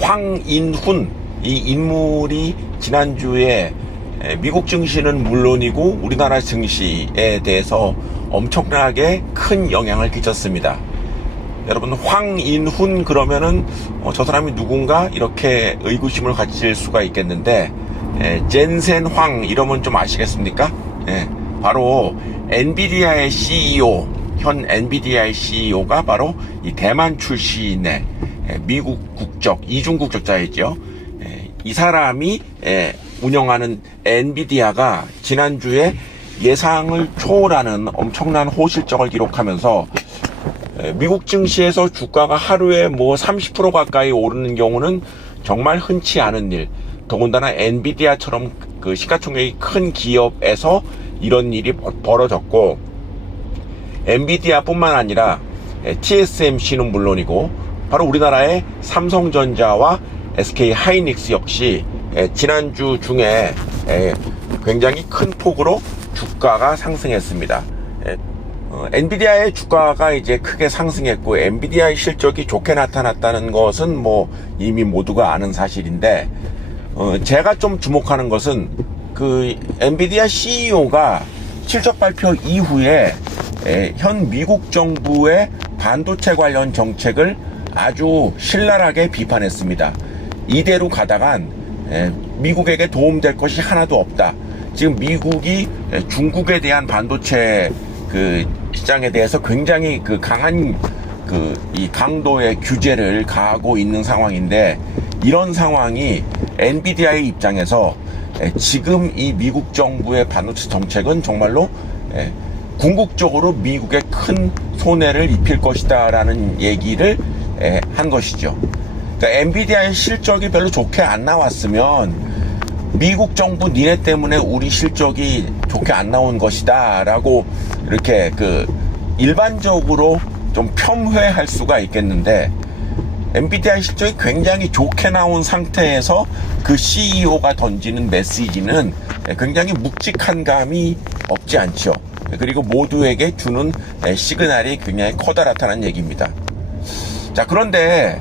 황인훈, 이 인물이 지난주에 미국 증시는 물론이고 우리나라 증시에 대해서 엄청나게 큰 영향을 끼쳤습니다. 여러분, 황인훈 그러면은 저 사람이 누군가 이렇게 의구심을 가질 수가 있겠는데, 젠센 황 이러면 좀 아시겠습니까? 바로 엔비디아의 CEO, 현 엔비디아의 CEO가 바로 이 대만 출신의 미국 국적, 이중 국적자이죠. 이 사람이 운영하는 엔비디아가 지난주에 예상을 초월하는 엄청난 호실적을 기록하면서 미국 증시에서 주가가 하루에 뭐 30% 가까이 오르는 경우는 정말 흔치 않은 일. 더군다나 엔비디아처럼 그 시가총액이 큰 기업에서 이런 일이 벌어졌고, 엔비디아뿐만 아니라 TSMC는 물론이고 바로 우리나라의 삼성전자와 SK 하이닉스 역시 지난주 중에 굉장히 큰 폭으로 주가가 상승했습니다. 엔비디아의 주가가 이제 크게 상승했고, 엔비디아의 실적이 좋게 나타났다는 것은 뭐 이미 모두가 아는 사실인데, 제가 좀 주목하는 것은 그 엔비디아 CEO가 실적 발표 이후에 현 미국 정부의 반도체 관련 정책을 아주 신랄하게 비판했습니다. 이대로 가다간 미국에게 도움될 것이 하나도 없다. 지금 미국이 중국에 대한 반도체 그 시장에 대해서 굉장히 그 강한 이 강도의 규제를 가하고 있는 상황인데, 이런 상황이 엔비디아의 입장에서 지금 이 미국 정부의 반도체 정책은 정말로 궁극적으로 미국에 큰 손해를 입힐 것이다 라는 얘기를 한 것이죠. 그러니까 엔비디아의 실적이 별로 좋게 안 나왔으면 미국 정부 니네 때문에 우리 실적이 좋게 안 나온 것이다 라고 이렇게 그 일반적으로 좀 폄훼할 수가 있겠는데, 엔비디아의 실적이 굉장히 좋게 나온 상태에서 그 CEO가 던지는 메시지는 굉장히 묵직한 감이 없지 않죠. 그리고 모두에게 주는 시그널이 굉장히 커다랗다는 얘기입니다. 자, 그런데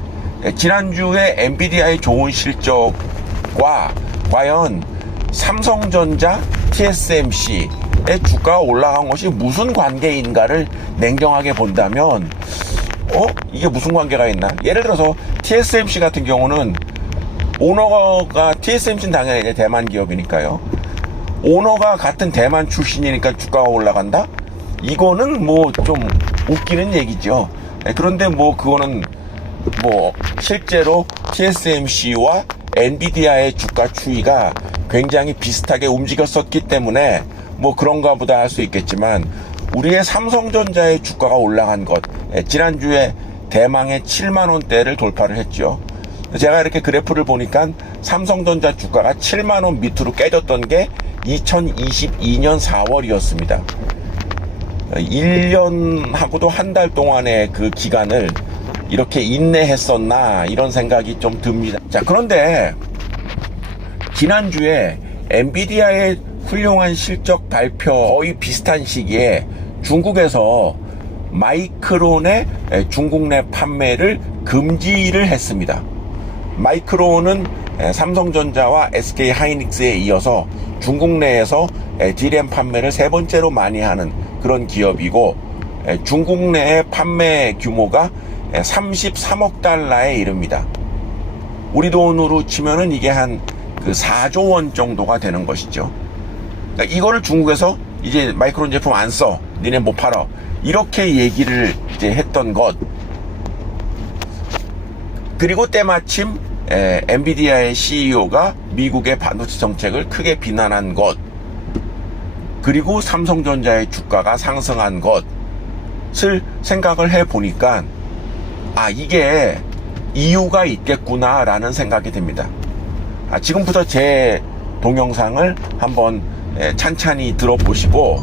지난주에 엔비디아의 좋은 실적과 과연 삼성전자, TSMC의 주가가 올라간 것이 무슨 관계인가를 냉정하게 본다면, 이게 무슨 관계가 있나? 예를 들어서 TSMC 같은 경우는 오너가, TSMC는 당연히 이제 대만 기업이니까요. 오너가 같은 대만 출신이니까 주가가 올라간다? 이거는 뭐 좀 웃기는 얘기죠. 그런데 뭐 그거는 뭐 실제로 TSMC와 엔비디아의 주가 추이가 굉장히 비슷하게 움직였었기 때문에 뭐 그런가 보다 할 수 있겠지만, 우리의 삼성전자의 주가가 올라간 것, 지난주에 대망의 7만원대를 돌파를 했죠. 제가 이렇게 그래프를 보니까 삼성전자 주가가 7만원 밑으로 깨졌던 게 2022년 4월이었습니다. 1년하고도 한 달 동안의 그 기간을 이렇게 인내했었나, 이런 생각이 좀 듭니다. 자, 그런데 지난주에 엔비디아의 훌륭한 실적 발표 거의 비슷한 시기에 중국에서 마이크론의 중국 내 판매를 금지를 했습니다. 마이크론은 삼성전자와 SK 하이닉스에 이어서 중국 내에서 D램 판매를 세 번째로 많이 하는 그런 기업이고, 중국 내의 판매 규모가 33억 달러에 이릅니다. 우리 돈으로 치면은 이게 한 그 4조 원 정도가 되는 것이죠. 그러니까 이거를 중국에서 이제 마이크론 제품 안 써, 니네 못 팔아, 이렇게 얘기를 이제 했던 것. 그리고 때마침 엔비디아의 CEO가 미국의 반도체 정책을 크게 비난한 것, 그리고 삼성전자의 주가가 상승한 것을 생각을 해보니까, 이게 이유가 있겠구나라는 생각이 듭니다. 지금부터 제 동영상을 한번 찬찬히 들어보시고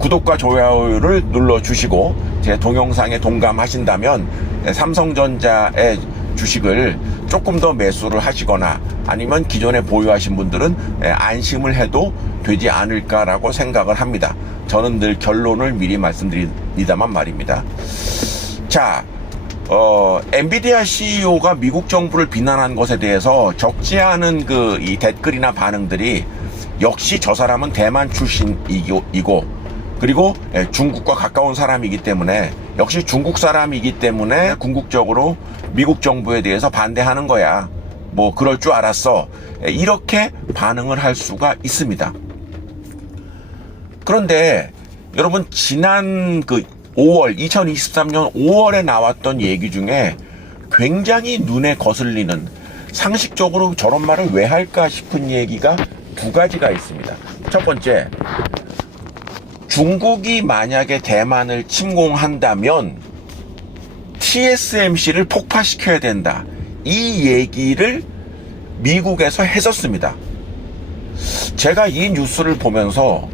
구독과 좋아요를 눌러주시고 제 동영상에 동감하신다면 삼성전자의 주식을 조금 더 매수를 하시거나, 아니면 기존에 보유하신 분들은 안심을 해도 되지 않을까라고 생각을 합니다. 저는 늘 결론을 미리 말씀드립니다만 말입니다. 자, 엔비디아 CEO가 미국 정부를 비난한 것에 대해서 적지 않은 이 댓글이나 반응들이 역시 저 사람은 대만 출신이고 그리고 중국과 가까운 사람이기 때문에 역시 중국 사람이기 때문에 궁극적으로 미국 정부에 대해서 반대하는 거야. 뭐 그럴 줄 알았어. 이렇게 반응을 할 수가 있습니다. 그런데 여러분 지난 2023년 5월에 나왔던 얘기 중에 굉장히 눈에 거슬리는 상식적으로 저런 말을 왜 할까 싶은 얘기가 두 가지가 있습니다. 첫 번째, 중국이 만약에 대만을 침공한다면 TSMC를 폭파시켜야 된다. 이 얘기를 미국에서 했었습니다. 제가 이 뉴스를 보면서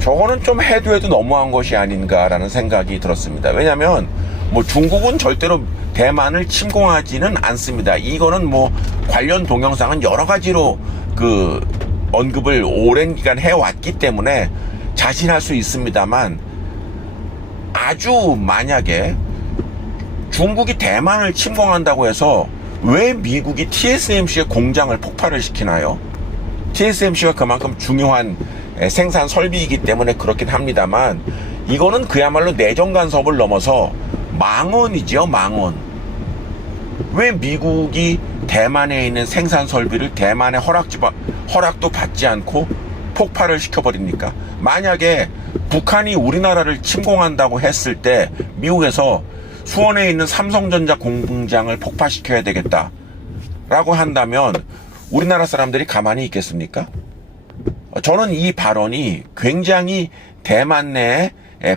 저거는 좀 해도 너무한 것이 아닌가라는 생각이 들었습니다. 왜냐하면 뭐 중국은 절대로 대만을 침공하지는 않습니다. 이거는 뭐 관련 동영상은 여러 가지로 언급을 오랜 기간 해왔기 때문에 자신할 수 있습니다만, 아주 만약에 중국이 대만을 침공한다고 해서 왜 미국이 TSMC의 공장을 폭발을 시키나요? TSMC가 그만큼 중요한 생산 설비이기 때문에 그렇긴 합니다만, 이거는 그야말로 내정 간섭을 넘어서 망언이죠, 망언. 왜 미국이 대만에 있는 생산 설비를 대만의 허락도 받지 않고 폭발을 시켜버립니까? 만약에 북한이 우리나라를 침공한다고 했을 때 미국에서 수원에 있는 삼성전자 공장을 폭파시켜야 되겠다라고 한다면 우리나라 사람들이 가만히 있겠습니까? 저는 이 발언이 굉장히 대만 내에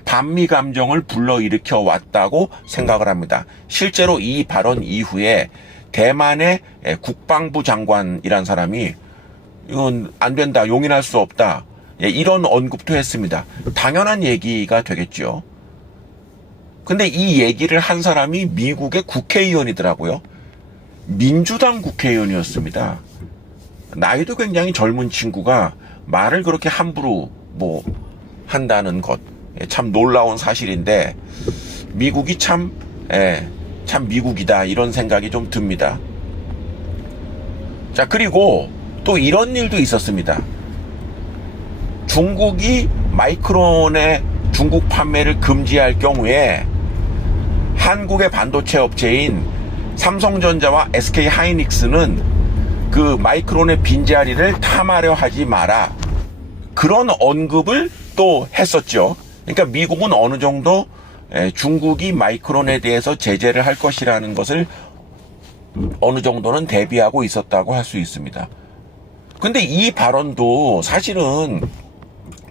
반미 감정을 불러일으켜 왔다고 생각을 합니다. 실제로 이 발언 이후에 대만의 국방부 장관이란 사람이 이건 안 된다, 용인할 수 없다, 이런 언급도 했습니다. 당연한 얘기가 되겠죠. 근데 이 얘기를 한 사람이 미국의 국회의원이더라고요. 민주당 국회의원이었습니다. 나이도 굉장히 젊은 친구가 말을 그렇게 함부로 한다는 것, 참 놀라운 사실인데, 미국이 참 미국이다, 이런 생각이 좀 듭니다. 자, 그리고 또 이런 일도 있었습니다. 중국이 마이크론의 중국 판매를 금지할 경우에 한국의 반도체 업체인 삼성전자와 SK하이닉스는 그 마이크론의 빈자리를 탐하려 하지 마라, 그런 언급을 또 했었죠. 그러니까 미국은 어느 정도 중국이 마이크론에 대해서 제재를 할 것이라는 것을 어느 정도는 대비하고 있었다고 할 수 있습니다. 근데 이 발언도 사실은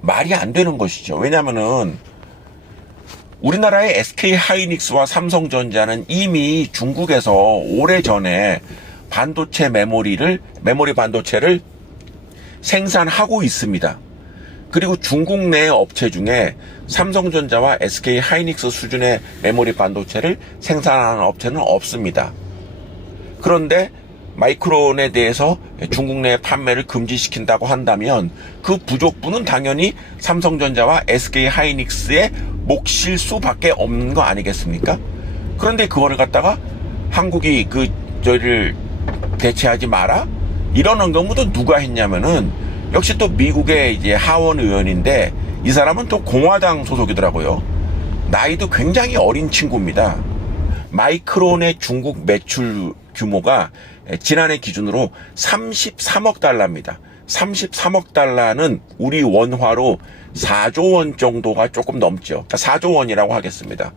말이 안 되는 것이죠. 왜냐면은 우리나라의 SK하이닉스와 삼성전자는 이미 중국에서 오래전에 메모리 반도체를 생산하고 있습니다. 그리고 중국 내 업체 중에 삼성전자와 SK하이닉스 수준의 메모리 반도체를 생산하는 업체는 없습니다. 그런데 마이크론에 대해서 중국 내 판매를 금지시킨다고 한다면 그 부족분은 당연히 삼성전자와 SK하이닉스의 몫일 수밖에 없는 거 아니겠습니까? 그런데 그거를 갖다가 한국이 저희를 대체하지 마라, 이런 언급도 누가 했냐면은 역시 또 미국의 이제 하원 의원인데, 이 사람은 또 공화당 소속이더라고요. 나이도 굉장히 어린 친구입니다. 마이크론의 중국 매출 규모가 지난해 기준으로 33억 달러입니다. 33억 달러는 우리 원화로 4조 원 정도가 조금 넘죠. 4조 원이라고 하겠습니다.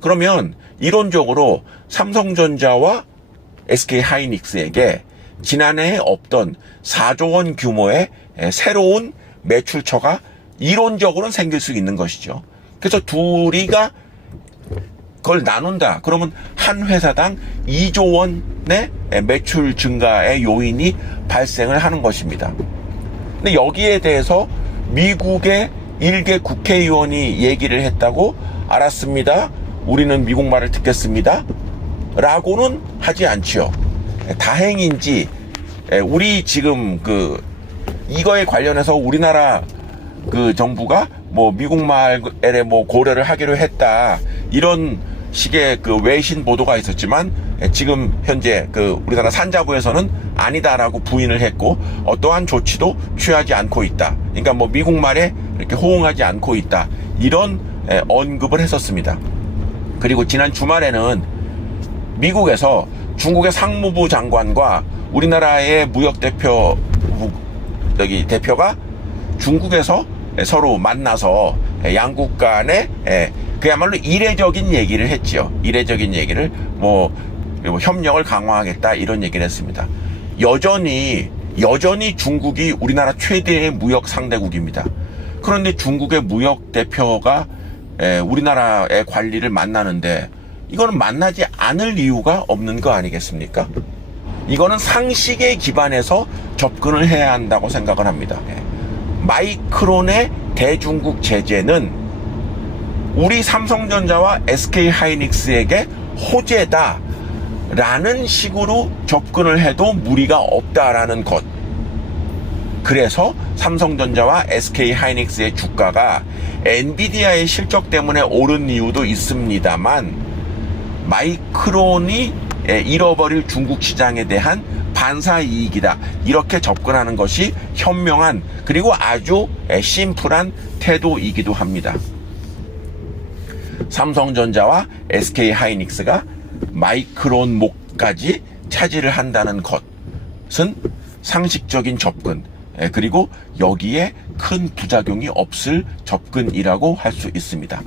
그러면 이론적으로 삼성전자와 SK하이닉스에게 지난해에 없던 4조 원 규모의 새로운 매출처가 이론적으로는 생길 수 있는 것이죠. 그래서 둘이가 그걸 나눈다. 그러면 한 회사당 2조 원의 매출 증가의 요인이 발생을 하는 것입니다. 근데 여기에 대해서 미국의 일개 국회의원이 얘기를 했다고, 알았습니다, 우리는 미국 말을 듣겠습니다, 라고는 하지 않지요. 다행인지 우리 지금 이거에 관련해서 우리나라 정부가 미국 말에 고려를 하기로 했다, 이런 식의 그 외신 보도가 있었지만 지금 현재 그 우리나라 산자부에서는 아니다라고 부인을 했고 어떠한 조치도 취하지 않고 있다. 그러니까 뭐 미국 말에 이렇게 호응하지 않고 있다. 이런 언급을 했었습니다. 그리고 지난 주말에는 미국에서 중국의 상무부 장관과 우리나라의 무역 대표가 중국에서 서로 만나서 양국 간에 그야말로 이례적인 얘기를 했지요. 이례적인 얘기를 뭐 협력을 강화하겠다 이런 얘기를 했습니다. 여전히 중국이 우리나라 최대의 무역 상대국입니다. 그런데 중국의 무역 대표가 우리나라의 관리를 만나는데 이거는 만나지 않을 이유가 없는 거 아니겠습니까? 이거는 상식에 기반해서 접근을 해야 한다고 생각을 합니다. 마이크론의 대중국 제재는 우리 삼성전자와 SK하이닉스에게 호재다 라는 식으로 접근을 해도 무리가 없다라는 것. 그래서 삼성전자와 SK하이닉스의 주가가 엔비디아의 실적 때문에 오른 이유도 있습니다만 마이크론이 잃어버릴 중국 시장에 대한 반사이익이다. 이렇게 접근하는 것이 현명한 그리고 아주 심플한 태도이기도 합니다. 삼성전자와 SK하이닉스가 마이크론 목까지 차지를 한다는 것은 상식적인 접근 그리고 여기에 큰 부작용이 없을 접근이라고 할 수 있습니다.